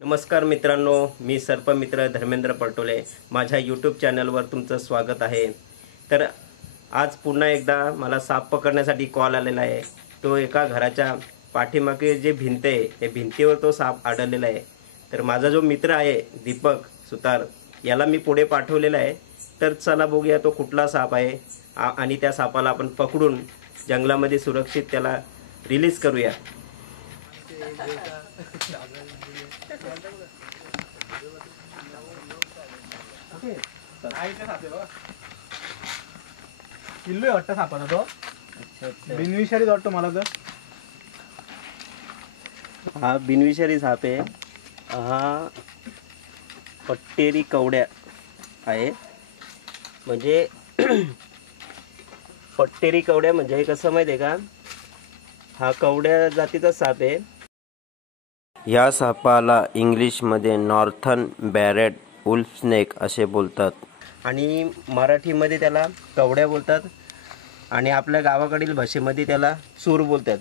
नमस्कार मित्रांनो, मी सर्पमित्र धर्मेंद्र पटोले माझ्या यूट्यूब चॅनलवर तुमचं स्वागत आहे। तर आज पुन्हा एकदा मला साप पकडण्यासाठी कॉल आलेला आहे। तो एका घराच्या पाठीमागे जे भिंत आहे त्या भिंतीवर तो साप आढळलेला आहे। तर माझा जो मित्र आहे दीपक सुतार याला मी पुढे पाठवलेला आहे। तर चला बघूया तो कुठला साप आहे आणि त्या सापाला आपण पकडून जंगलामध्ये सुरक्षित त्याला रिलीज करूया। किल्लो आहे वाटतं सापाचा तो। बिनविषारी वाटतो मला तर। हा बिनविषारी साप आहे। हा पट्टेरी कवड्या आहे। म्हणजे पट्टेरी कवड्या म्हणजे कसं माहिती आहे का, हा कवड्या जातीचा साप आहे। या सापाला इंग्लिशमध्ये नॉर्थन बॅरेट वुल्फ स्नेक असे बोलतात आणि मराठीमध्ये त्याला कवड्या बोलतात आणि आपल्या गावाकडील भाषेमध्ये त्याला चूर बोलतात।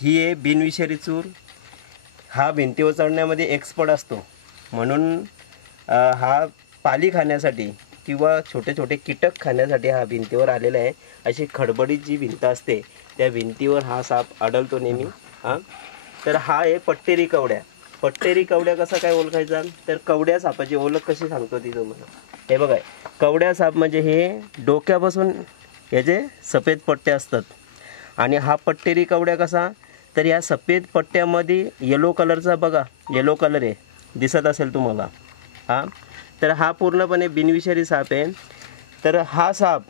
ही आहे बिनविषारी चूर। हा भिंतीवर चढण्यामध्ये एक्सपर्ट असतो, म्हणून हा पाली खाण्यासाठी किंवा छोटे छोटे कीटक खाण्यासाठी हा भिंतीवर आलेला आहे। अशी खडबडीत जी भिंत असते त्या भिंतीवर हा साप आढळतो नेहमी। तर हा आहे पट्टेरी कवड्या। पट्टेरी कवड्या कसा काय ओळखायचा, तर कवड्या सापाची ओळख कशी सांगतो ती तुम्हाला। हे बघा, कवड्या साप म्हणजे हे डोक्यापासून याचे सफेद पट्टे असतात आणि हा पट्टेरी कवड्या कसा, तर या सफेद पट्ट्यामध्ये येलो कलरचा बघा, येलो कलर आहे दिसत असेल तुम्हाला। तर हा पूर्णपणे बिनविषारी साप आहे। तर हा साप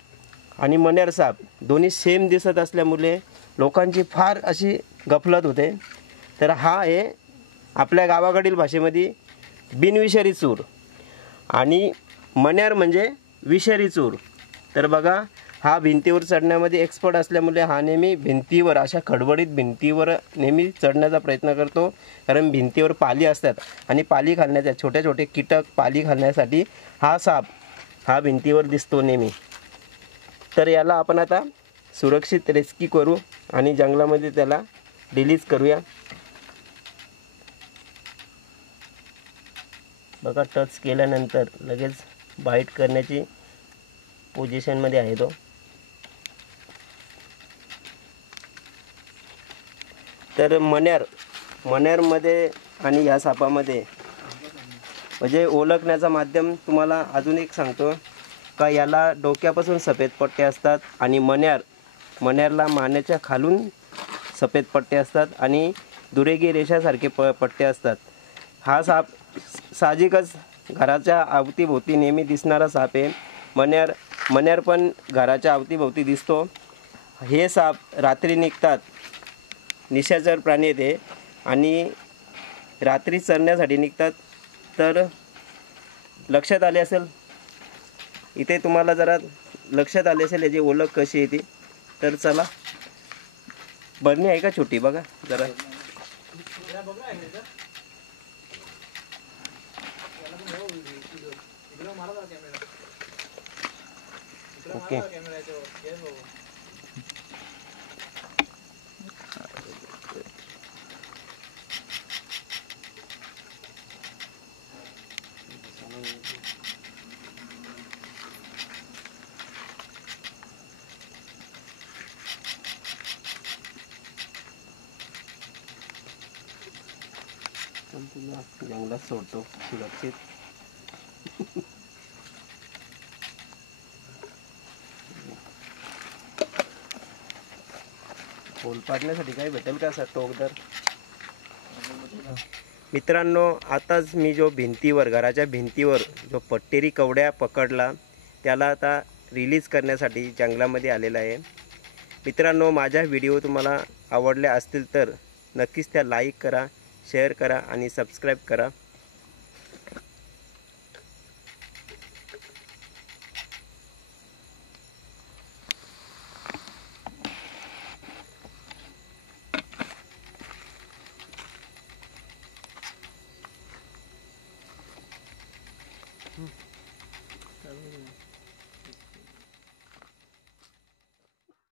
आणि मण्यार साप दोन्ही सेम दिसत असल्यामुळे लोकांची फार अशी गफलत होते। तर हा आहे आपल्या गावाकडील भाषेमध्ये बिनविषारी चूर आणि मण्यार म्हणजे विषारी चूर। तर बघा, हा भिंतीवर चढण्यामध्ये एक्सपर्ट असल्यामुळे हा नेहमी भिंतीवर, अशा खडबडीत भिंतीवर नेहमी चढण्याचा प्रयत्न करतो, कारण भिंतीवर पाली असतात आणि पाली घालण्याच्या छोटे छोटे कीटक पाली घालण्यासाठी हा साप हा भिंतीवर दिसतो नेहमी। तर याला आपण आता सुरक्षित रेस्क्यू करू आणि जंगलामध्ये त्याला रिलीज करूया। बघा, टच केल्यानंतर लगेच बाईट करण्याची पोझिशनमध्ये आहे तो। तर मण्यारमध्ये आणि या सापामध्ये म्हणजे ओळखण्याचा माध्यम तुम्हाला अजून एक सांगतो का, याला डोक्यापासून सफेद पट्टे असतात आणि मण्यारला मानेच्या खालून सफेद पट्टे असतात आणि दुरेगी रेषासारखे पट्टे असतात। हा साप साहजिकच घराच्या अवतीभोवती नेहमी दिसणारा साप आहे। मण्यार पण घराच्या अवतीभोवती दिसतो। हे साप रात्री निघतात, निशाचर प्राणी येते आणि रात्री चरण्यासाठी निघतात। तर लक्षात आले असेल, इथे तुम्हाला जरा लक्षात आले असेल याची ओळख कशी येते। तर चला, बरणी आहे का छोटी, बघा जरा। ओके, जंगलात सोडतो सुरक्षित। होल पाडण्यासाठी काय भेटेल का असा टोकदार? मित्रांनो, आताच मी जो भिंतीवर, घराच्या भिंतीवर जो पट्टेरी कवड्या पकडला त्याला आता रिलीज करण्यासाठी जंगलामध्ये आलेला आहे। मित्रांनो, माझ्या व्हिडिओ तुम्हाला आवडल्या असतील तर नक्कीच त्या लाईक करा, शेअर करा आणि सबस्क्राईब करा।